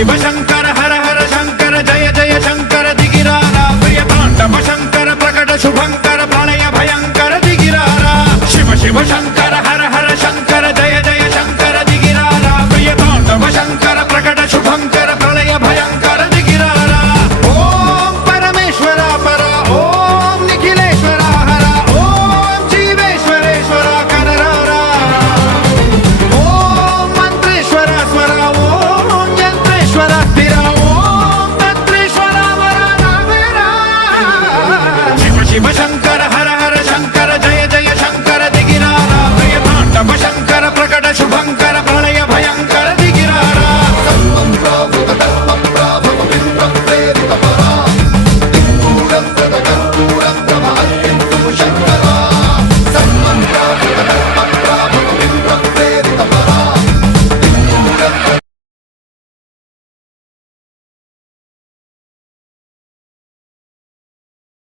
शिव शंकर हर हर शंकर जय जय शंकर दिगिरारा प्रिय तांडव शंकर प्रकट शुभंकर प्रलय भयंकर दिगिरारा शिव शिव शंकर